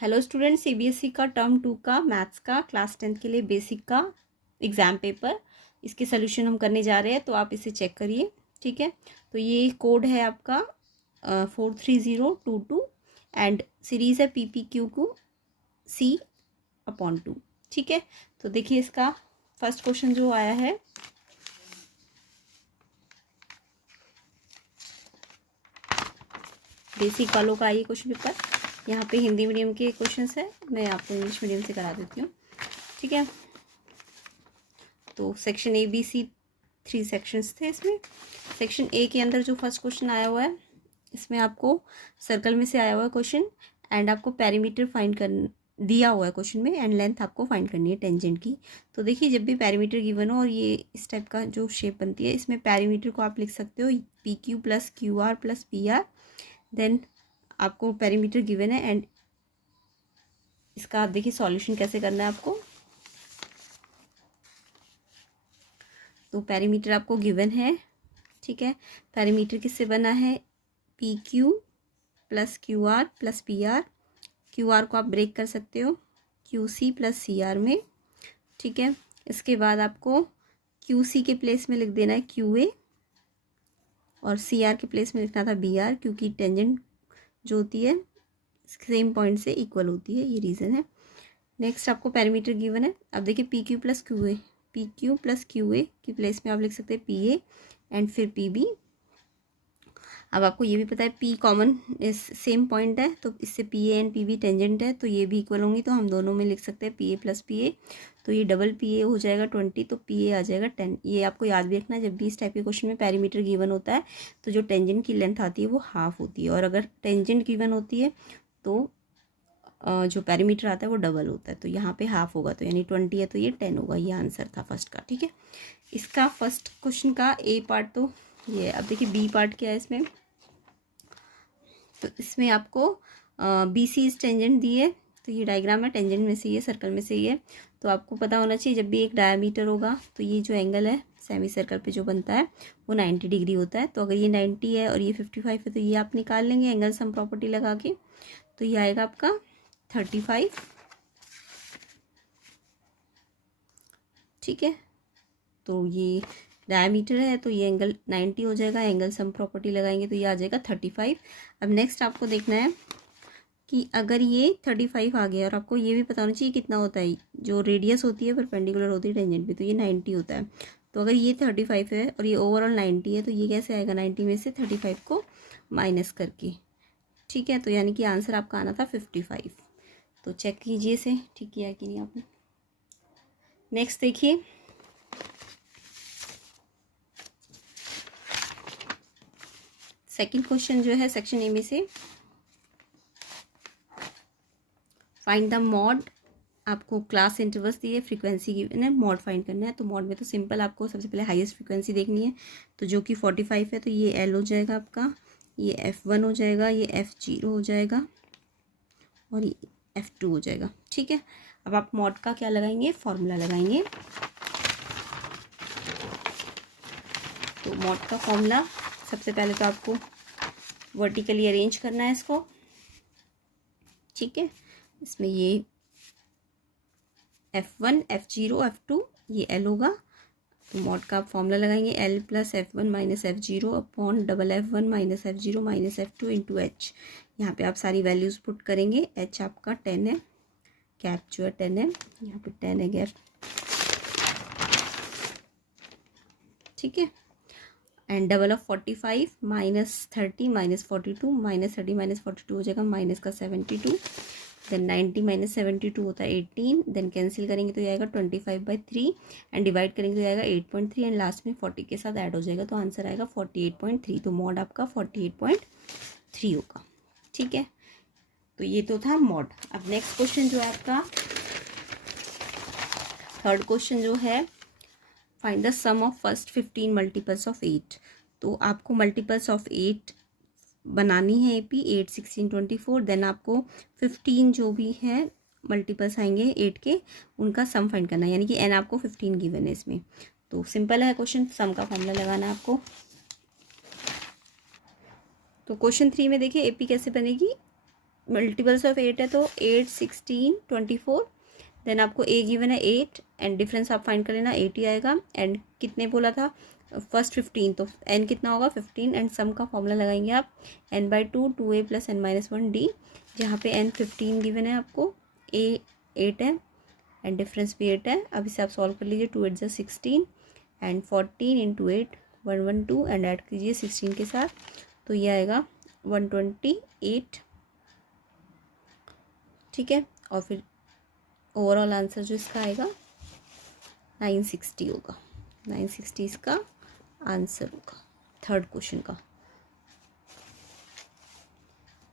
Hello student, CBSE का term 2 का maths का क्लास 10 के लिए बेसिक का एग्ज़ाम पेपर, इसके सोल्यूशन हम करने जा रहे हैं। तो आप इसे चेक करिए, ठीक है। तो ये कोड है आपका 43022 एंड सीरीज़ है PPQQ C/2, ठीक है। तो देखिए इसका फर्स्ट क्वेश्चन जो आया है, बेसिक वालों का ये क्वेश्चन पेपर। यहाँ पे हिंदी मीडियम के क्वेश्चंस है, मैं आपको इंग्लिश मीडियम से करा देती हूँ, ठीक है। तो सेक्शन ABC 3 सेक्शंस थे इसमें। सेक्शन A के अंदर जो फर्स्ट क्वेश्चन आया हुआ है, इसमें आपको सर्कल में से आया हुआ है क्वेश्चन एंड आपको पेरीमीटर फाइंड कर दिया हुआ है क्वेश्चन में एंड लेंथ आपको फाइंड करनी है टेंजेंट की। तो देखिए, जब भी पेरीमीटर गिवन हो और ये इस टाइप का जो शेप बनती है, इसमें पेरीमीटर को आप लिख सकते हो PQ + QR + PR। देन आपको पेरीमीटर गिवन है एंड इसका आप देखिए सॉल्यूशन कैसे करना है आपको। तो पेरीमीटर आपको गिवन है, ठीक है। पेरीमीटर किससे बना है? PQ + QR + PR। QR को आप ब्रेक कर सकते हो QC + CR में, ठीक है। इसके बाद आपको QC के प्लेस में लिख देना है QA और CR के प्लेस में लिखना था BR, क्योंकि टेंजेंट जो होती है सेम पॉइंट से इक्वल होती है, ये रीज़न है। नेक्स्ट आपको पेरीमीटर गिवन है। अब देखिए PQ + QA, PQ + QA की प्लेस में आप लिख सकते हैं PA एंड फिर PB। अब आपको ये भी पता है P कॉमन इस सेम पॉइंट है, तो इससे PA एंड PB टेंजेंट है, तो ये भी इक्वल होंगी, तो हम दोनों में लिख सकते हैं PA + PA। तो ये डबल PA हो जाएगा 20, तो PA आ जाएगा 10। ये आपको याद भी रखना है, जब भी इस टाइप के क्वेश्चन में पेरीमीटर गिवन होता है तो जो टेंजेंट की लेंथ आती है वो हाफ होती है, और अगर टेंजेंट गिवन होती है तो जो पेरीमीटर आता है वो डबल होता है। तो यहाँ पे हाफ होगा, तो यानी 20 है तो ये 10 होगा। ये आंसर था फर्स्ट का, ठीक है। इसका फर्स्ट क्वेश्चन का A पार्ट तो ये। अब देखिए B पार्ट क्या है इसमें। तो इसमें आपको BC इस टेंजेंट दी है, तो ये डायग्राम है, टेंजेंट में से ये सर्कल में से ये। तो आपको पता होना चाहिए, जब भी एक डायमीटर होगा तो ये जो एंगल है सेमी सर्कल पे जो बनता है वो 90 डिग्री होता है। तो अगर ये 90 है और ये 55 है, तो ये आप निकाल लेंगे एंगल सम प्रॉपर्टी लगा के। तो ये आएगा आपका 35, ठीक है। तो ये डायमीटर है तो ये एंगल 90 हो जाएगा, एंगल सम प्रॉपर्टी लगाएंगे तो ये आ जाएगा 35। अब नेक्स्ट आपको देखना है कि अगर ये 35 आ गया और आपको ये भी पता होना चाहिए कितना होता है, जो रेडियस होती है परपेंडिकुलर होती है टेंजेंट पे, तो ये 90 होता है। तो अगर ये 35 है और ये ओवरऑल 90 है, तो ये कैसे आएगा? 90 में से 35 को माइनस करके, ठीक है। तो यानी कि आंसर आपका आना था 55। तो चेक कीजिए इसे, ठीक किया है कि नहीं आपने। नेक्स्ट देखिए, सेकंड क्वेश्चन जो है सेक्शन A में से, फाइंड द मॉड। आपको क्लास इंटरवल्स दिए, फ्रीक्वेंसी गिवन है, मॉड फाइंड करना है। तो मॉड में तो सिंपल, आपको सबसे पहले हाईएस्ट फ्रीक्वेंसी देखनी है, तो जो कि 45 है, तो ये L हो जाएगा आपका, ये F1 हो जाएगा, ये F0 हो जाएगा और ये F2 हो जाएगा, ठीक है। अब आप मॉड का क्या लगाएंगे? फॉर्मूला लगाएंगे। तो मॉड का फॉर्मूला, सबसे पहले तो आपको वर्टिकली अरेंज करना है इसको, ठीक है। इसमें ये F1 F0 F2 ये L होगा। तो मॉड का आप फॉर्मूला लगाएंगे, L + F1 - F0 upon double F1 - F0 - F2 into H। यहाँ पे आप सारी वैल्यूज़ पुट करेंगे। H आपका 10 है, गैप जो है 10 है, यहाँ पे 10 है गैप, ठीक है। एंड डबल ऑफ 45 - 30 - 42 -30 - 42 हो जाएगा माइनस का 72। देन 90 - 72 होता है 18। देन कैंसिल करेंगे तो ये आएगा 25/3 एंड डिवाइड करेंगे तो आएगा 8.3 एंड लास्ट में 40 के साथ ऐड हो जाएगा, तो आंसर आएगा 48.3। तो मॉड आपका 48.3 होगा, ठीक है। तो ये तो था मॉड। अब नेक्स्ट क्वेश्चन जो है आपका थर्ड क्वेश्चन जो है, find the sum of first 15 multiples of 8। तो आपको मल्टीपल्स ऑफ 8 बनानी है AP 8, 16, 24। देन आपको 15 जो भी है मल्टीपल्स आएंगे 8 के, उनका सम फाइंड करना है, यानी कि n आपको 15 गिवन है इसमें। तो सिंपल है क्वेश्चन, सम का फॉर्मूला लगाना है आपको। तो क्वेश्चन 3 में देखिए AP कैसे बनेगी, मल्टीपल्स ऑफ 8 है तो 8, 16, 24। देन आपको ए गिवन है 8 एंड डिफरेंस आप फाइंड कर लेना 8 ही आएगा। एंड कितने बोला था फर्स्ट 15, तो एन कितना होगा 15 एंड सम का फॉर्मूला लगाएंगे आप n/2 2a + n-1d, जहाँ पे n 15 गिवन है आपको, a 8 है एंड डिफरेंस भी 8 है। अब इसे आप सॉल्व कर लीजिए, 2 8 16 एंड 14 × 8 112 एंड ऐड कीजिए 16 के साथ, तो ये आएगा 128। ठीक है, और फिर ओवरऑल आंसर जो इसका आएगा 960 होगा। 960 इसका आंसर होगा थर्ड क्वेश्चन का।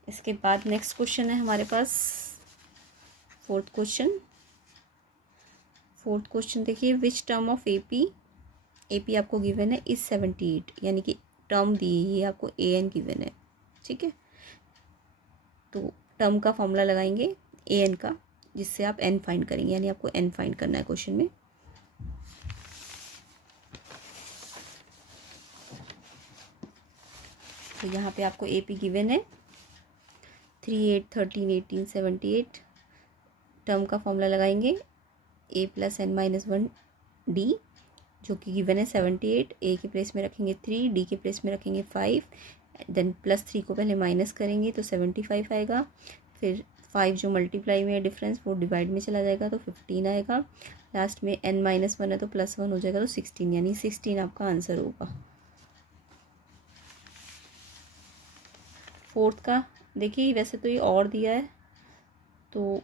इसके बाद नेक्स्ट क्वेश्चन है हमारे पास फोर्थ क्वेश्चन। फोर्थ क्वेश्चन देखिए, विच टर्म ऑफ एपी आपको गिवन है इज 78, यानी कि टर्म दी ये आपको an गिवन है। ठीक है, तो टर्म का फॉर्मूला लगाएंगे an का, जिससे आप n फाइंड करेंगे, यानी आपको n फाइंड करना है क्वेश्चन में। तो यहाँ पे आपको एपी गिवन है 3, 8, 13, 18, 78। टर्म का फॉर्मूला लगाएंगे a + n-1d, जो कि गिवन है 78। ए के प्लेस में रखेंगे 3, डी के प्लेस में रखेंगे 5, देन +3 को पहले माइनस करेंगे तो 75 आएगा। फिर 5 जो मल्टीप्लाई में है डिफरेंस वो डिवाइड में चला जाएगा तो 15 आएगा। लास्ट में n-1 है तो +1 हो जाएगा तो 16, यानी 16 आपका आंसर होगा। फोर्थ का देखिए, वैसे तो ये और दिया है तो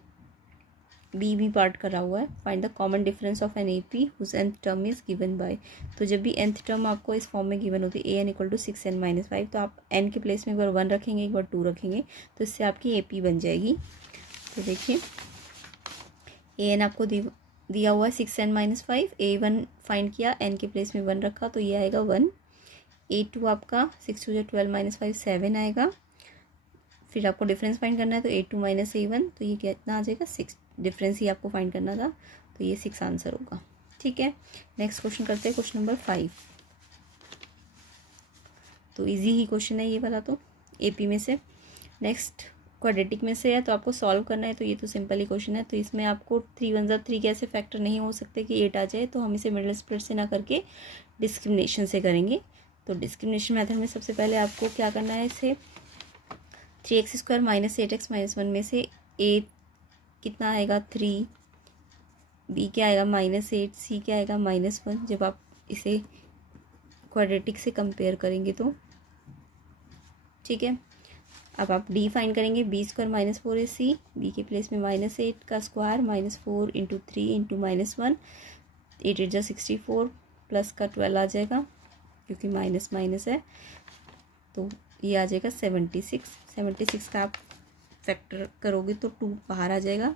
बी पार्ट करा हुआ है, find the common difference of an AP whose nth term is given by. तो जब भी nth टर्म आपको इस फॉर्म में गिवन होती है an = 6n-5, तो आप n के प्लेस में एक बार 1 रखेंगे, एक बार 2 रखेंगे, तो इससे आपकी एपी बन जाएगी। तो देखिए an आपको दिया हुआ है 6n-5, a1 फाइंड किया, n के प्लेस में 1 रखा तो ये आएगा 1। a2 आपका 6 × 12 - 5 7 आएगा। फिर आपको डिफरेंस फाइंड करना है तो a2 - a1, तो ये कितना आ जाएगा 6। डिफरेंस ही आपको फाइंड करना था, तो ये 6 आंसर होगा। ठीक है, नेक्स्ट क्वेश्चन करते हैं, क्वेश्चन नंबर 5। तो इजी ही क्वेश्चन है ये वाला, तो एपी में से। नेक्स्ट क्वाड्रेटिक में से है, तो आपको सॉल्व करना है, तो ये तो सिंपल ही क्वेश्चन है। तो इसमें आपको 3 1 3 के ऐसे फैक्टर नहीं हो सकते कि 8 आ जाए, तो हम इसे मिडल स्प्लिट से ना करके डिस्क्रिमिनेशन से करेंगे। तो डिस्क्रिमिनेशन मेथड में सबसे पहले आपको क्या करना है, इसे 3x² - 8x - 1 में से a कितना आएगा 3, b क्या आएगा -8, c क्या आएगा -1। जब आप इसे क्वाड्रेटिक से कंपेयर करेंगे तो ठीक है। अब आप d फाइंड करेंगे, b² - 4ac, b के प्लेस में -8 का स्क्वायर -4 × 3 × -1, 8 8 64 प्लस का 12 आ जाएगा क्योंकि माइनस माइनस है, तो ये आ जाएगा 76। 76 का आप फैक्टर करोगे तो 2 बाहर आ जाएगा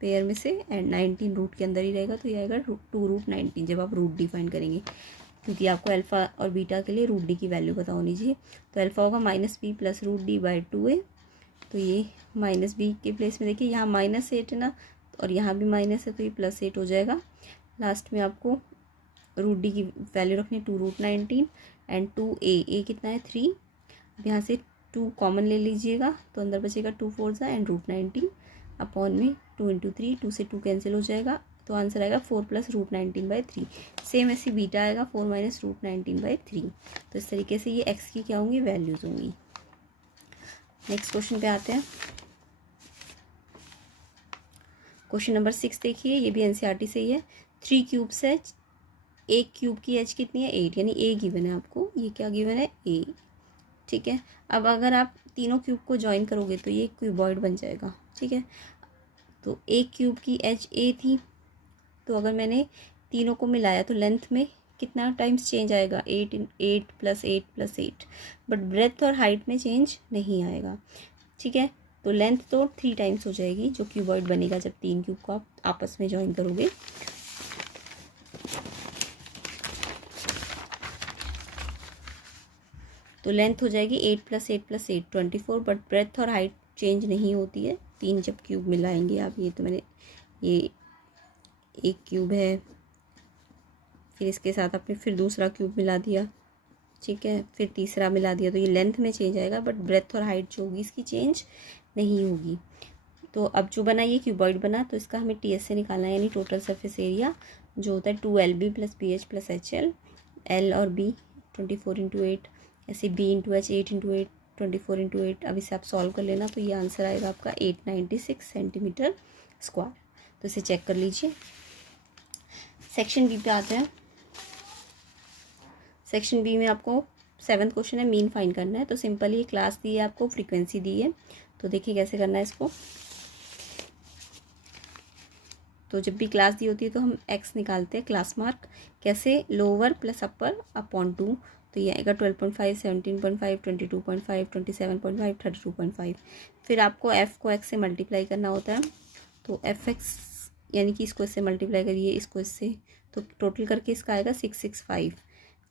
पेयर में से एंड 19 रूट के अंदर ही रहेगा, तो ये आएगा 2√19 जब आप रूट डी फाइंड करेंगे, क्योंकि आपको अल्फ़ा और बीटा के लिए रूट डी की वैल्यू पता होनी चाहिए। तो अल्फ़ा होगा -b + √d/2a, तो ये -b के प्लेस में देखिए यहाँ -8 है ना, और यहाँ भी माइनस है तो ये +8 हो जाएगा। लास्ट में आपको रूट डी की वैल्यू रखनी है 2√19 एंड 2a कितना है 3। अब यहाँ से 2 कॉमन ले लीजिएगा तो अंदर बचेगा 2 4 एंड √19 अपॉन में 2 × 3, 2 से 2 कैंसिल हो जाएगा, तो आंसर आएगा 4 + √19/3। सेम ऐसी बीटा आएगा 4 - √19/3। तो इस तरीके से ये x की क्या होंगी वैल्यूज़ होंगी। नेक्स्ट क्वेश्चन पे आते हैं। क्वेश्चन नंबर 6 देखिए, ये भी एनसीईआरटी से ही है। 3 क्यूब्स है, एक क्यूब की एज कितनी है 8, यानी a गिवन है आपको, ये क्या गिवन है a। ठीक है, अब अगर आप तीनों क्यूब को ज्वाइन करोगे तो ये क्यूबॉइड बन जाएगा। ठीक है, तो एक क्यूब की एज a थी, तो अगर मैंने तीनों को मिलाया तो लेंथ में कितना टाइम्स चेंज आएगा 8 + 8 + 8, बट ब्रेथ और हाइट में चेंज नहीं आएगा। ठीक है, तो लेंथ तो 3 टाइम्स हो जाएगी जो क्यूबॉइड बनेगा जब 3 क्यूब को आप आपस में ज्वाइन करोगे। तो लेंथ हो जाएगी 8 + 8 + 8 24, बट ब्रेथ और हाइट चेंज नहीं होती है 3 जब क्यूब मिलाएंगे आप। ये तो मैंने ये एक क्यूब है, फिर इसके साथ आपने फिर दूसरा क्यूब मिला दिया, ठीक है, फिर तीसरा मिला दिया, तो ये लेंथ में चेंज आएगा, बट ब्रेथ और हाइट जो होगी इसकी चेंज नहीं होगी। तो अब जो बना ये क्यूबॉइड बना, तो इसका हमें टी एस से निकालना है, यानी टोटल सरफेस एरिया जो होता है 2LB plus BH plus HL, L और B 24×8, ऐसे B×H 8×8, 24×8। अब इसे आप सॉल्व कर लेना, तो ये आंसर आएगा आपका 896 सेंटीमीटर स्क्वायर। तो इसे चेक कर लीजिए। सेक्शन बी पे आते हैं। सेक्शन बी में आपको 7th क्वेश्चन है, मीन फाइंड करना है। तो सिंपली ये क्लास दी है आपको, फ्रीक्वेंसी दी है, तो देखिए कैसे करना है इसको। तो जब भी क्लास दी होती है तो हम x निकालते हैं, क्लास मार्क कैसे, लोअर प्लस अपर अपॉन 2। तो ये आएगा 12.5, 17.5, 22.5, 27.5, 32.5। फिर आपको f को x से मल्टीप्लाई करना होता है, तो fx यानी कि इसको इससे मल्टीप्लाई करिए, इसको इससे, तो टोटल करके इसका आएगा 665।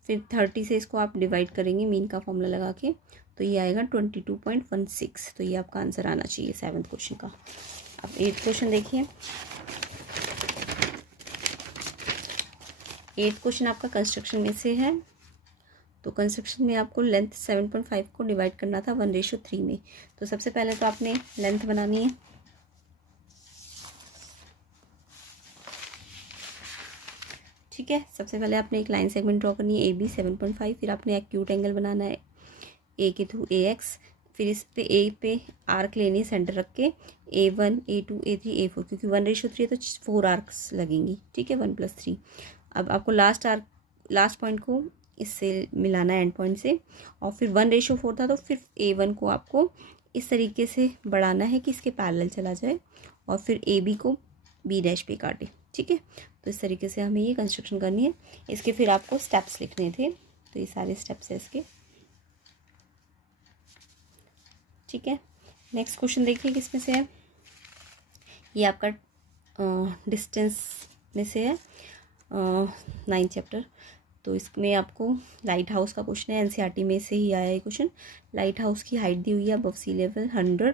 फिर 30 से इसको आप डिवाइड करेंगे मीन का फॉर्मूला लगा के, तो ये आएगा 22.16। तो ये आपका आंसर आना चाहिए 7th क्वेश्चन का। अब 8th क्वेश्चन देखिए। 8th क्वेश्चन आपका कंस्ट्रक्शन में से है। तो कंस्ट्रक्शन में आपको लेंथ 7.5 को डिवाइड करना था 1:3 में। तो सबसे पहले तो आपने लेंथ बनानी है। ठीक है, सबसे पहले आपने एक लाइन सेगमेंट ड्रॉ करनी है AB 7.5। फिर आपने एक्यूट एंगल बनाना है A के थ्रू AX। फिर इस पे A पे आर्क लेनी है सेंटर रख के, A1 A2 A3 A4, क्योंकि 1:3 है तो 4 आर्क्स लगेंगी। ठीक है, 1+3। अब आपको लास्ट पॉइंट को इससे मिलाना है एंड पॉइंट से, और फिर 1:4 था तो फिर A1 को आपको इस तरीके से बढ़ाना है कि इसके पैरेलल चला जाए, और फिर AB को B' पे काटे। ठीक है, तो इस तरीके से हमें ये कंस्ट्रक्शन करनी है। इसके फिर आपको स्टेप्स लिखने थे, तो ये सारे स्टेप्स है इसके। ठीक है, नेक्स्ट क्वेश्चन देखिए किस में से है। ये आपका डिस्टेंस में से है, 9th चैप्टर। तो इसमें आपको लाइट हाउस का क्वेश्चन है, NCERT में से ही आया है क्वेश्चन। लाइट हाउस की हाइट दी हुई है above sea level 100,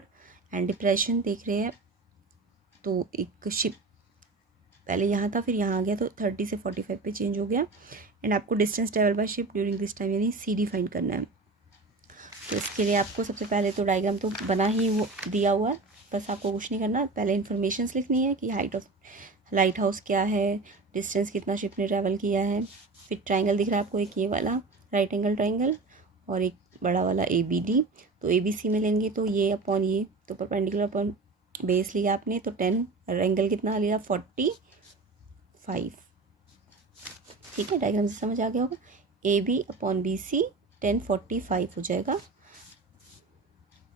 and depression देख रहे हैं। तो एक शिप पहले यहाँ था, फिर यहाँ आ गया, तो 30 से 45 पे चेंज हो गया। एंड आपको distance travel by ship during this time यानी CD फाइंड करना है। तो इसके लिए आपको सबसे पहले तो डायग्राम तो बना ही वो दिया हुआ है, बस आपको कुछ नहीं करना। पहले इन्फॉर्मेशंस लिखनी है कि हाइट ऑफ लाइट हाउस क्या है, डिस्टेंस कितना शिप ने ट्रैवल किया है। फिर ट्राइंगल दिख रहा है आपको, एक ये वाला राइट एंगल ट्राइंगल, और एक बड़ा वाला ABD। तो ABC में लेंगे तो ये अपॉन ये, तो परपेंडिकुलर अपॉन बेस लिया आपने, तो 10, और एंगल कितना लिया 45। ठीक है, डायग्राम से समझ आ गया होगा। AB अपॉन BC 1045 हो जाएगा।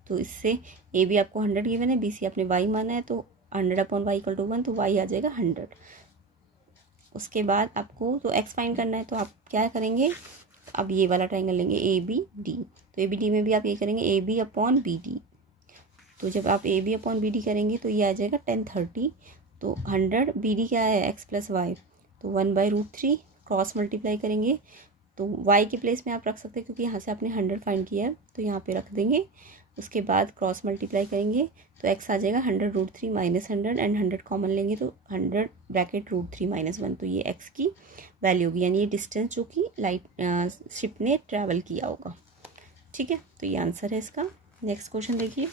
तो इससे AB आपको 100 गिवन है, BC आपने y माना है, तो 100 अपॉन y = 1, तो y आ जाएगा 100। उसके बाद आपको तो x फाइंड करना है, तो आप क्या करेंगे, अब ये वाला ट्राइंगल लेंगे ABD। तो ABD में भी आप ये करेंगे AB अपॉन BD। तो जब आप AB अपॉन BD करेंगे तो ये आ जाएगा 1030। तो 100 BD क्या है, x + y, तो 1/√3 क्रॉस मल्टीप्लाई करेंगे। तो y के प्लेस में आप रख सकते हैं, क्योंकि यहाँ से आपने 100 फाइंड किया है, तो यहाँ पे रख देंगे। उसके बाद क्रॉस मल्टीप्लाई करेंगे तो x आ जाएगा 100√3 - 100, एंड 100 कॉमन लेंगे तो 100 ब्रैकेट √3 - 1, तो ये x की वैल्यू होगी, यानी ये डिस्टेंस जो कि लाइट शिप ने ट्रैवल किया होगा। ठीक है, तो ये आंसर है इसका। नेक्स्ट क्वेश्चन देखिए।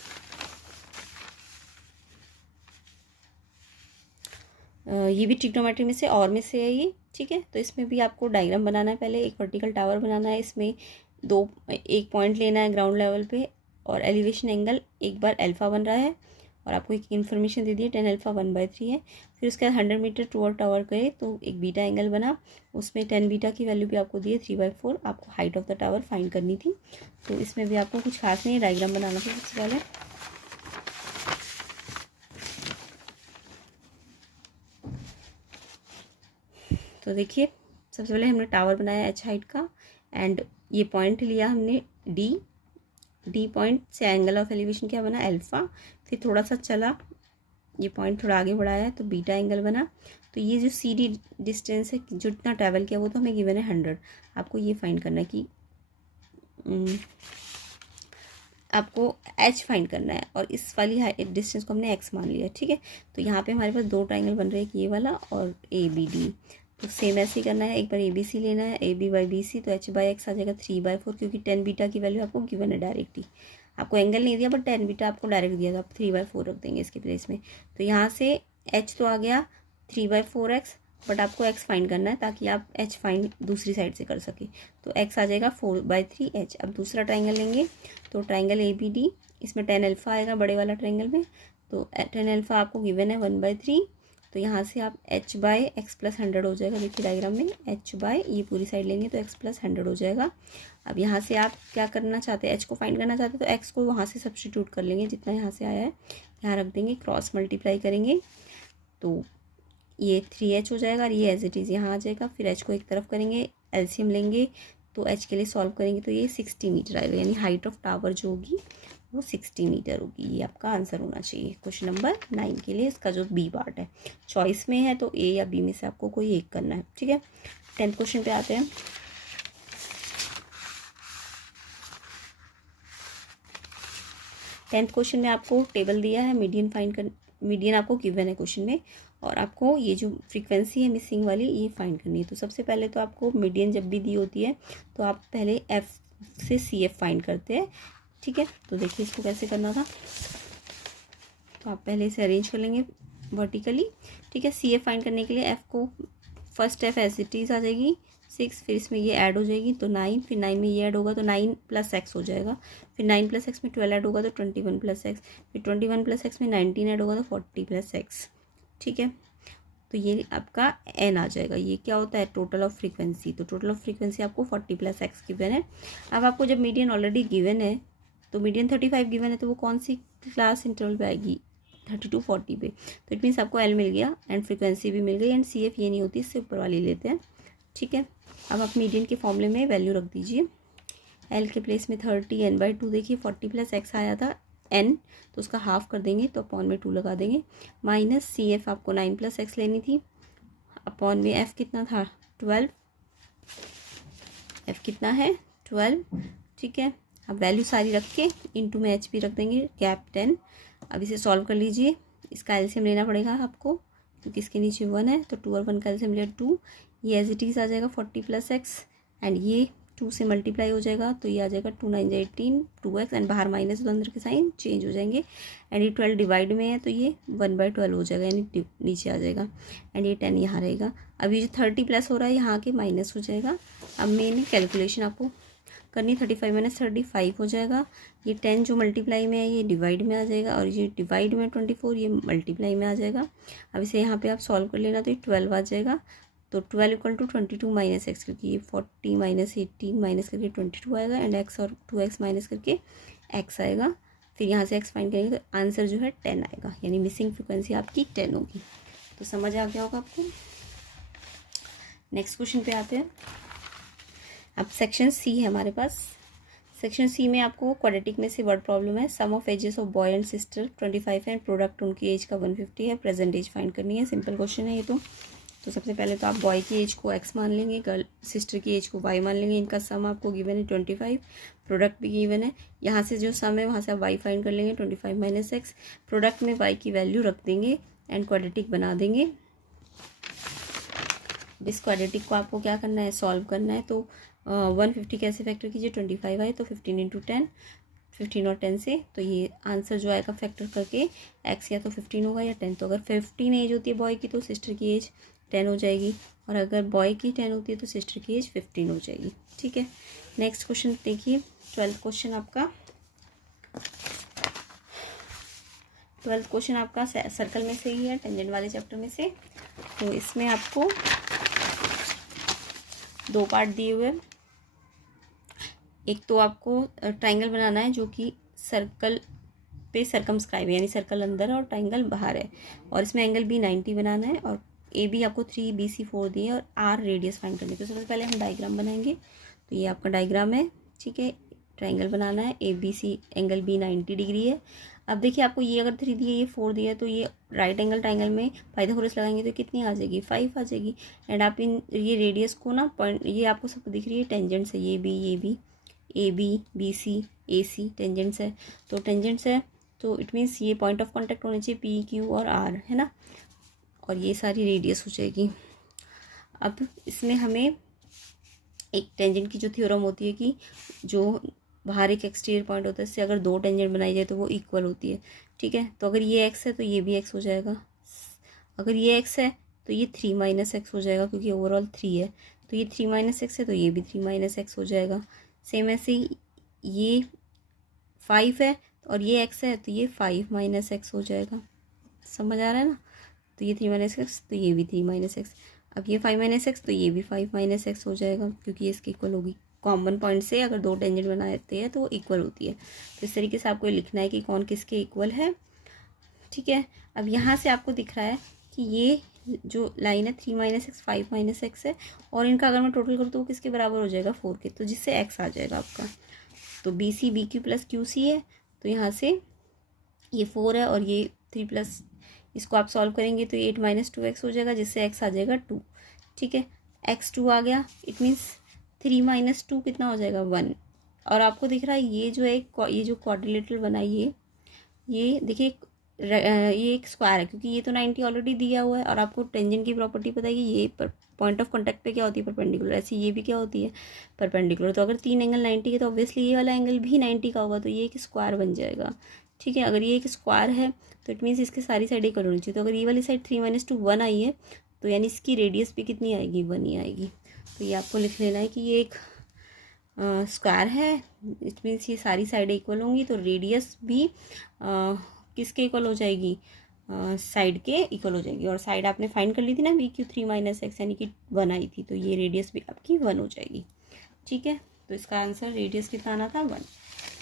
ये भी ट्रिग्नोमेट्री में से और में से है ये। ठीक है, तो इसमें भी आपको डायग्राम बनाना है। पहले एक वर्टिकल टावर बनाना है, इसमें एक पॉइंट लेना है ग्राउंड लेवल पे, और एलिवेशन एंगल एक बार अल्फा बन रहा है, और आपको एक इन्फॉर्मेशन दे दी है 10 अल्फा 1/3 है। फिर उसके बाद 100 मीटर टूवर्ड टावर गए तो एक बीटा एंगल बना, उसमें 10 बीटा की वैल्यू भी आपको दी है 3/4। आपको height of the tower find करनी थी। तो इसमें भी आपको कुछ खास नहीं, डायग्राम बनाना था सबसे पहले। तो देखिए, सबसे पहले हमने टावर बनाया h हाइट का, एंड ये पॉइंट लिया हमने D पॉइंट से एंगल ऑफ एलिवेशन क्या बना, अल्फा। फिर थोड़ा सा चला, ये पॉइंट थोड़ा आगे बढ़ाया तो बीटा एंगल बना। तो ये जो CD डिस्टेंस है, जो इतना ट्रैवल किया, वो तो हमें गिवन है 100। आपको ये फाइंड करना है कि आपको h फाइंड करना है, और इस वाली डिस्टेंस को हमने x मान लिया। ठीक है, तो यहाँ पे हमारे पास दो ट्राइंगल बन रहे हैं, ये वाला और ABD। तो सेम ऐसे ही करना है, एक बार ABC लेना है, AB/BC, तो h/x आ जाएगा 3/4, क्योंकि 10 बीटा की वैल्यू आपको गिवन है डायरेक्टली। आपको एंगल नहीं दिया बट टेन बीटा आपको डायरेक्ट दिया, तो आप 3/4 रख देंगे इसके प्लेस में। तो यहाँ से एच तो आ गया 3/4x, बट आपको एक्स फाइंड करना है ताकि आप एच फाइंड दूसरी साइड से कर सके। तो एक्स आ जाएगा 4/3h। अब दूसरा ट्राइंगल लेंगे, तो ट्राइंगल ABD, इसमें टेन अल्फा आएगा बड़े वाला ट्राइंगल में। तो टेन अल्फा आपको गिवन है 1/3, तो यहाँ से आप h/x+100 हो जाएगा। देखिए डायग्राम में h/ ये पूरी साइड लेंगे तो x+100 हो जाएगा। अब यहाँ से आप क्या करना चाहते हैं, h को फाइंड करना चाहते हैं तो x को वहाँ से सब्स्टिट्यूट कर लेंगे, जितना यहाँ से आया है यहाँ रख देंगे, क्रॉस मल्टीप्लाई करेंगे तो ये 3h हो जाएगा और ये एज इट इज़ यहाँ आ जाएगा। फिर h को एक तरफ करेंगे, एलसीएम लेंगे तो h के लिए सॉल्व करेंगे तो ये 60 मीटर आएगा, यानी हाइट ऑफ टावर जो होगी वो 60 मीटर होगी। ये आपका आंसर होना चाहिए क्वेश्चन नंबर 9 के लिए। इसका जो बी पार्ट है चॉइस में है तो ए या बी में से आपको कोई एक करना है, ठीक है। 10th क्वेश्चन पे आते हैं। 10th क्वेश्चन में आपको टेबल दिया है, मीडियन फाइंड कर, मीडियन आपको गिवन है क्वेश्चन में, और आपको ये जो फ्रीक्वेंसी है मिसिंग वाली ये फाइंड करनी है। तो सबसे पहले तो आपको मीडियन जब भी दी होती है तो आप पहले एफ से CF फाइंड करते हैं, ठीक है। तो देखिए इसको कैसे करना था, तो आप पहले इसे अरेंज कर लेंगे वर्टिकली, ठीक है। CF फाइंड करने के लिए एफ को first F age it is आ जाएगी 6, फिर इसमें ये ऐड हो जाएगी तो 9, फिर 9 में ये ऐड होगा तो 9 + x हो जाएगा, फिर 9 + x में 12 ऐड होगा तो 21 + x, फिर 21 + x में 19 ऐड होगा तो 40 + x, ठीक है। तो ये आपका n आ जाएगा। ये क्या होता है, टोटल ऑफ फ्रीक्वेंसी। तो टोटल ऑफ फ्रीक्वेंसी आपको 40 + x गिवन है। अब आपको जब मीडियन ऑलरेडी गिवन है तो मीडियन 35 गिवन है, तो वो कौन सी क्लास इंटरवल पे आएगी, 30 to 40 पे। तो इट मीन्स आपको L मिल गया एंड फ्रीक्वेंसी भी मिल गई, एंड CF ये नहीं होती, इससे ऊपर वाली लेते हैं, ठीक है। अब आप मीडियन के फॉर्मूले में वैल्यू रख दीजिए, L के प्लेस में 30 n/2, देखिए 40 + x आया था n, तो उसका हाफ कर देंगे तो अपॉन में 2 लगा देंगे, माइनस CF आपको 9 + x लेनी थी, अपॉन में f कितना था 12, f कितना है 12, ठीक है। अब वैल्यू सारी रख के इंटू में h भी रख देंगे, गैप 10। अब इसे सॉल्व कर लीजिए, इसका एलसीएम लेना पड़ेगा आपको क्योंकि इसके नीचे 1 है, तो 2 और 1 का एलसीएम लिया 2, ये एज इट इज़ आ जाएगा 40 + x, एंड ये 2 से मल्टीप्लाई हो जाएगा तो ये आ जाएगा 2 9 18 2x, एंड बाहर माइनस तो अंदर के साइन चेंज हो जाएंगे, एंड ये 12 डिवाइड में है तो ये 1/12 हो जाएगा, यानी नीचे आ जाएगा, एंड ये 10 यहाँ रहेगा। अब ये जो 30 प्लस हो रहा है यहाँ के माइनस हो जाएगा। अब मैंने कैलकुलेशन आपको करनी, 35 - 35 हो जाएगा, ये 10 जो मल्टीप्लाई में है ये डिवाइड में आ जाएगा, और ये डिवाइड में 24 ये मल्टीप्लाई में आ जाएगा। अब इसे यहाँ पे आप सॉल्व कर लेना तो ये 12 आ जाएगा, तो 12 = 22 - x, क्योंकि ये 40 - 18 माइनस करके 22 आएगा, एंड x और 2x माइनस करके x आएगा। फिर यहाँ से x फाइंड करेंगे तो आंसर जो है 10 आएगा, यानी मिसिंग फ्रिक्वेंसी आपकी 10 होगी। तो समझ आ गया होगा आपको। नेक्स्ट क्वेश्चन पे आते हैं। अब सेक्शन सी है हमारे पास। सेक्शन सी में आपको क्वाड्रेटिक में से वर्ड प्रॉब्लम है। Sum of ages of boy and sister 25 है, एंड प्रोडक्ट उनकी एज का 150 है, प्रेजेंट एज फाइंड करनी है। सिंपल क्वेश्चन है ये तो सबसे पहले तो आप बॉय की एज को x मान लेंगे, गर्ल सिस्टर की एज को y मान लेंगे। इनका सम आपको गिवन है 25, प्रोडक्ट भी गिवन है। यहाँ से जो सम है वहाँ से आप y फाइंड कर लेंगे, 25 - x, प्रोडक्ट में y की वैल्यू रख देंगे एंड क्वाड्रेटिक बना देंगे। इस क्वाड्रेटिक को आपको क्या करना है, सॉल्व करना है। तो 150 कैसे फैक्टर कीजिए, 25 आए तो 15 × 10, 15 और 10 से, तो ये आंसर जो आएगा फैक्टर करके x या तो 15 होगा या 10। तो अगर 15 एज होती है बॉय की तो सिस्टर की एज 10 हो जाएगी, और अगर बॉय की 10 होती है तो सिस्टर की एज 15 हो जाएगी, ठीक है। नेक्स्ट क्वेश्चन देखिए, 12th क्वेश्चन आपका। 12th क्वेश्चन आपका सर्कल में से ही है, टेंजेंट वाले चैप्टर में से। तो इसमें आपको 2 पार्ट दिए हुए। एक तो आपको ट्राइंगल बनाना है जो कि सर्कल पे सर्कमस्क्राइब है, यानी सर्कल अंदर है और ट्राइंगल बाहर है, और इसमें एंगल भी 90 बनाना है, और ए बी आपको 3 BC 4 दिए, और आर रेडियस फाइंड करनी है। तो सबसे पहले हम डायग्राम बनाएंगे। तो ये आपका डायग्राम है, ठीक है। ट्राइंगल बनाना है, ABC एंगल बी 90 डिग्री है। अब देखिए आपको ये अगर 3 दिए, ये 4 दिया, तो ये राइट एंगल ट्राइंगल में पाइथागोरस लगाएंगे तो कितनी आ जाएगी, 5 आ जाएगी। एंड आप इन ये रेडियस को ना पॉइंट, ये आपको सब दिख रही है टेंजेंट्स है, ये भी AB BC AC टेंजेंट्स है। तो टेंजेंट्स है तो इट मीन्स ये पॉइंट ऑफ कांटेक्ट होने चाहिए P Q और R, है ना, और ये सारी रेडियस हो जाएगी। अब इसमें हमें एक टेंजेंट की जो थ्योरम होती है कि जो बाहर एक एक्सटीरियर पॉइंट होता है, इससे अगर दो टेंजेंट बनाई जाए तो वो इक्वल होती है, ठीक है। तो अगर ये एक्स है तो ये भी एक्स हो जाएगा, अगर ये एक्स है तो ये 3 माइनस एक्स हो जाएगा, क्योंकि ओवरऑल 3 है, तो ये 3 माइनस एक्स है तो ये भी 3 माइनस एक्स हो जाएगा। सेम ऐसे ही ये 5 है और ये एक्स है तो ये 5 माइनस एक्स हो जाएगा, समझ आ रहा है ना। तो ये 3 माइनस एक्स तो ये भी 3 माइनस एक्स, अब ये 5 माइनस एक्स तो ये भी 5 माइनस एक्स हो जाएगा, क्योंकि ये इसकी इक्वल होगी। कॉमन पॉइंट से अगर दो टेंजेंट बनाते हैं तो वो इक्वल होती है। तो इस तरीके से आपको लिखना है कि कौन किसके इक्वल है, ठीक है। अब यहाँ से आपको दिख रहा है कि ये जो लाइन है 3 माइनस एक्स 5 माइनस एक्स है, और इनका अगर मैं टोटल करूँ तो वो किसके बराबर हो जाएगा 4 के, तो जिससे एक्स आ जाएगा आपका। तो B C B Q plus Q C है, तो यहाँ से ये 4 है और ये 3 प्लस, इसको आप सॉल्व करेंगे तो 8 माइनस 2x हो जाएगा, जिससे x आ जाएगा 2, ठीक है। x2 आ गया, इट मीन्स 3 माइनस 2 कितना हो जाएगा 1। और आपको दिख रहा है ये जो है ये जो क्वाड्रिलेटरल बना ये देखिए ये एक स्क्वायर है, क्योंकि ये तो 90 ऑलरेडी दिया हुआ है, और आपको टेंजेंट की प्रॉपर्टी पता है कि ये पॉइंट ऑफ कॉन्टैक्ट पे क्या होती है परपेंडिकुलर, ऐसे ये भी क्या होती है परपेंडिकुलर। तो अगर 3 एंगल 90 के तो ऑब्वियसली ये वाला एंगल भी 90 का होगा, तो ये एक स्क्वायर बन जाएगा, ठीक है। अगर ये एक स्क्वायर है तो इट मीन्स इसके सारी साइड इक्वल होनी चाहिए। तो अगर ये वाली साइड 3 माइनस 2 1 आई है तो यानी इसकी रेडियस भी कितनी आएगी 1 ही आएगी। तो ये आपको लिख लेना है कि ये एक स्क्वायर है, इट मीन्स ये सारी साइडें इक्वल होंगी, तो रेडियस भी किसके इक्वल हो जाएगी, साइड के इक्वल हो जाएगी। और साइड आपने फाइंड कर ली थी ना बी क्यू 3 माइनस एक्स यानी कि 1 आई थी, तो ये रेडियस भी आपकी 1 हो जाएगी, ठीक है। तो इसका आंसर रेडियस कितना आना था 1।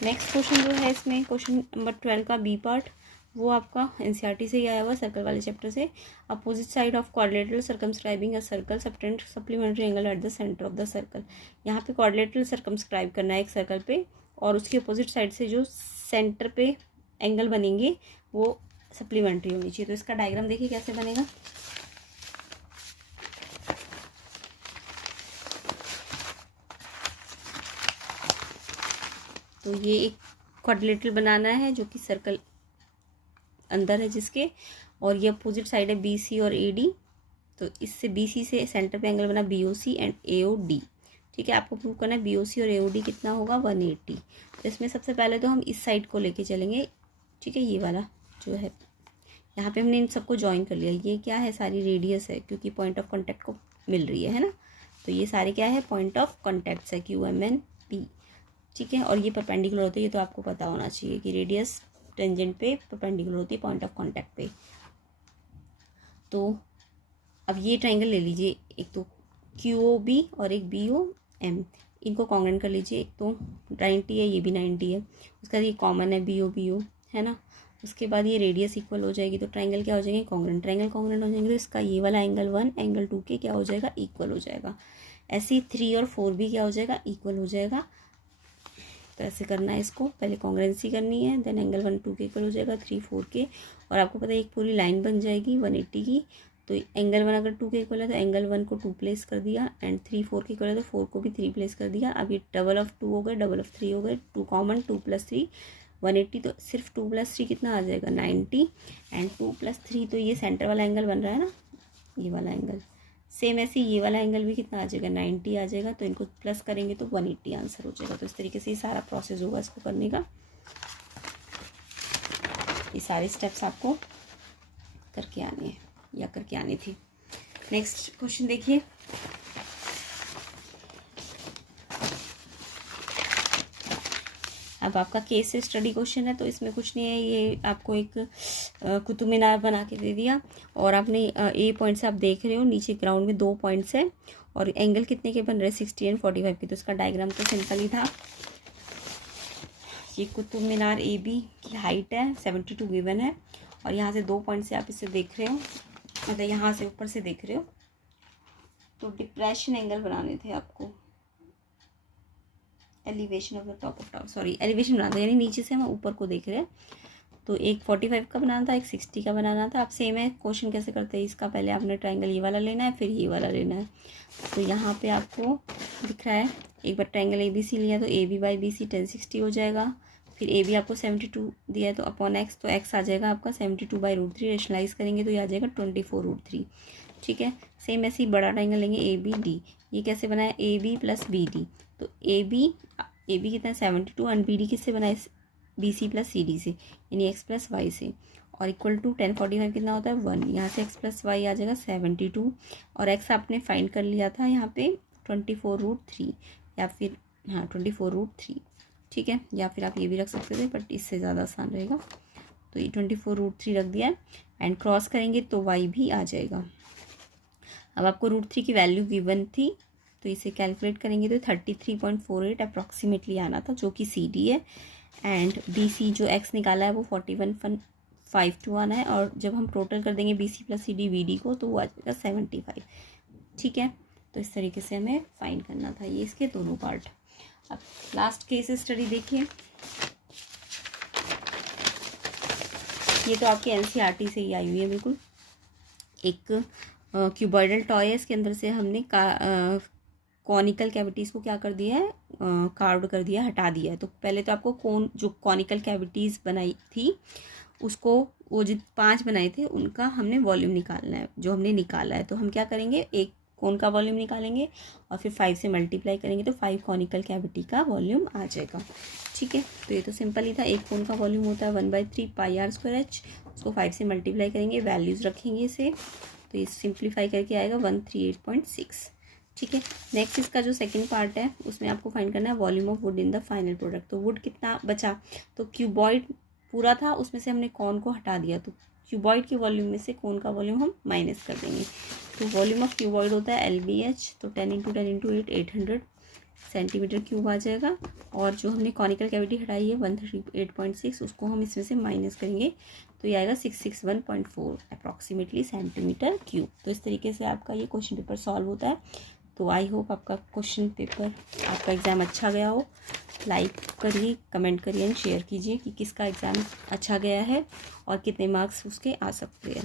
नेक्स्ट क्वेश्चन जो है इसमें क्वेश्चन नंबर 12 का बी पार्ट, वो आपका एनसीईआरटी से ही आया हुआ सर्कल वाले चैप्टर से। Opposite side of quadrilateral circumscribing a circle subtend supplementary angle at the centre of the circle. यहाँ पे क्वाड्रिलेटरल सर्कमस्क्राइब करना है एक सर्कल पे, और उसकी अपोजिट साइड से जो सेंटर पे एंगल बनेंगे वो सप्लीमेंट्री होनी चाहिए। तो इसका डायग्राम देखिए कैसे बनेगा। तो ये एक क्वाड्रिलेटरल बनाना है जो कि सर्कल अंदर है जिसके, और ये अपोजिट साइड है बी सी और ए डी। तो इससे बी सी से सेंटर पे एंगल बना B O C and A O D, ठीक है। आपको प्रूव करना है बी ओ सी और ए ओ डी कितना होगा 180। तो इसमें सबसे पहले तो हम इस साइड को लेके चलेंगे, ठीक है। ये वाला जो है यहाँ पे हमने इन सबको ज्वाइन कर लिया, ये क्या है सारी रेडियस है, क्योंकि पॉइंट ऑफ कॉन्टैक्ट को मिल रही है ना। तो ये सारे क्या है पॉइंट ऑफ कॉन्टैक्ट्स है क्यू एम एन पी, ठीक है। और ये परपेंडिकुलर होते हैं, ये तो आपको पता होना चाहिए कि रेडियस टेंजेंट पे परपेंडिकुलर होती है पॉइंट ऑफ कॉन्टैक्ट पे। तो अब ये ट्राइंगल ले लीजिए, एक तो क्यू ओ बी और एक बी ओ एम, इनको कॉन्ग्रेंट कर लीजिए। एक तो 90 है, ये भी 90 है, उसका ये कॉमन है बी ओ है ना। उसके बाद ये रेडियस इक्वल हो जाएगी, तो ट्राइंगल क्या हो जाएंगे कॉन्ग्रेंट, ट्राइंगल कॉन्ग्रेंट हो जाएंगे, तो इसका ये वाला एंगल 1 एंगल 2 के क्या हो जाएगा इक्वल हो जाएगा। ऐसे ही 3 और 4 भी क्या हो जाएगा इक्वल हो जाएगा। तो ऐसे करना है इसको, पहले कॉन्ग्रेंसी करनी है, देन एंगल 1 2 के इक्वल हो जाएगा 3 4 के, और आपको पता है एक पूरी लाइन बन जाएगी 180 की। तो एंगल 1 अगर 2 के इक्वल है तो एंगल 1 को 2 प्लेस कर दिया, एंड 3 4 के इक्वल है तो 4 को भी 3 प्लेस कर दिया। अब ये डबल ऑफ 2 हो गए, डबल ऑफ 3 हो गए, 2 कॉमन, 2 + 3 180। तो सिर्फ 2 + 3 कितना आ जाएगा 90, एंड 2 + 3 तो ये सेंटर वाला एंगल बन रहा है ना, ये वाला एंगल। सेम ऐसे ये वाला एंगल भी कितना आ जाएगा 90 आ जाएगा, तो इनको प्लस करेंगे तो 180 आंसर हो जाएगा। तो इस तरीके से ये सारा प्रोसेस होगा इसको करने का, ये सारे स्टेप्स आपको करके आने हैं या करके आनी थी। नेक्स्ट क्वेश्चन देखिए, अब आपका केस से स्टडी क्वेश्चन है, तो इसमें कुछ नहीं है, ये आपको एक कुतुब मीनार बना के दे दिया, और आपने ए पॉइंट से आप देख रहे हो नीचे ग्राउंड में 2 पॉइंट्स है, और एंगल कितने के बन रहे 60 एंड 45 के। तो इसका डायग्राम तो सिंपल ही था। ये कुतुब मीनार ए बी की हाइट है 72 गिवन है, और यहाँ से 2 पॉइंट से आप इसे देख रहे हो, मतलब यहाँ से ऊपर से देख रहे हो। तो डिप्रेशन एंगल बनाने थे आपको, elevation of the top of tower, sorry elevation बनाना था, यानी नीचे से हम ऊपर को देख रहे हैं। तो एक 45 का बनाना था, एक 60 का बनाना था। आप सेम है क्वेश्चन कैसे करते हैं, इसका पहले आपने ट्राइंगल ये वाला लेना है, फिर ये वाला लेना है। तो यहाँ पे आपको दिख रहा है, एक बार ट्राइंगल ए बी सी लिया तो A B by B C 1060 हो जाएगा। फिर ए बी आपको 72 दिया है तो अपॉन एक्स, तो एक्स आ जाएगा आपका 72/√3, रेशनलाइज करेंगे तो ये आ जाएगा 24√3, ठीक है। सेम ऐसे ही बड़ा ट्राइंगल लेंगे ए बी डी, ये कैसे बना है ए बी + बी डी। तो ए बी ए बी कितना है 72 एंड बी डी किससे बना है B C plus C D से, यानी एक्स प्लस वाई से, और इक्वल टू 1045 कितना होता है 1, यहाँ से एक्स प्लस वाई आ जाएगा 72, और एक्स आपने फाइंड कर लिया था यहाँ पे 24√3 या फिर हाँ 24√3, ठीक है, या फिर आप ये भी रख सकते थे बट इससे ज़्यादा आसान रहेगा, तो ये 24√3 रख दिया एंड क्रॉस करेंगे तो वाई भी आ जाएगा। अब आपको √3 की वैल्यू गिवन थी तो इसे कैलकुलेट करेंगे तो 33.48 अप्रॉक्सीमेटली आना था, जो कि सी डी है, एंड बी सी जो एक्स निकाला है वो 41.52 आना है, और जब हम टोटल कर देंगे B C plus C D V D को तो वो आ जाएगा 75, ठीक है। तो इस तरीके से हमें फाइंड करना था ये इसके दोनों पार्ट। अब लास्ट केस स्टडी देखिए, ये तो आपके एनसीईआरटी से ही आई हुई है बिल्कुल। एक क्यूबॉइडल टॉय है, इसके अंदर से हमने कॉनिकल कैविटीज़ को क्या कर दिया है, कार्व्ड कर दिया, हटा दिया है। तो पहले तो आपको जो कॉनिकल कैविटीज़ बनाई थी उसको, वो जो 5 बनाए थे उनका हमने वॉल्यूम निकालना है, जो हमने निकाला है। तो हम क्या करेंगे, एक कोन का वॉल्यूम निकालेंगे और फिर 5 से मल्टीप्लाई करेंगे तो 5 कॉनिकल कैविटी का वॉल्यूम आ जाएगा, ठीक है। तो ये तो सिंपल ही था, एक कोन का वॉल्यूम होता है 1/3 πr²h, उसको 5 से मल्टीप्लाई करेंगे, वैल्यूज़ रखेंगे इसे, तो ये सिंप्लीफाई करके आएगा 138.6, ठीक है। नेक्स्ट इसका जो सेकंड पार्ट है उसमें आपको फाइंड करना है volume of would in the final product. तो वुड कितना बचा, तो क्यूबॉइड पूरा था, उसमें से हमने कॉन को हटा दिया, तो क्यूबॉइड के वॉल्यूम में से कॉन का वॉल्यूम हम माइनस कर देंगे। तो वॉल्यूम ऑफ क्यूबॉइड होता है LBH, तो 10 × 10 × 8 800 सेंटीमीटर क्यूब आ जाएगा, और जो हमने कॉनिकल कैविटी हटाई है 138.6 उसको हम इसमें से माइनस करेंगे तो ये आएगा 661.4 अप्रॉक्सीमेटली सेंटीमीटर क्यूब। तो इस तरीके से आपका ये क्वेश्चन पेपर सॉल्व होता है। तो आई होप आपका क्वेश्चन पेपर, आपका एग्ज़ाम अच्छा गया हो। लाइक करिए, कमेंट करिए एंड शेयर कीजिए कि किसका एग्ज़ाम अच्छा गया है और कितने मार्क्स उसके आ सकते हैं।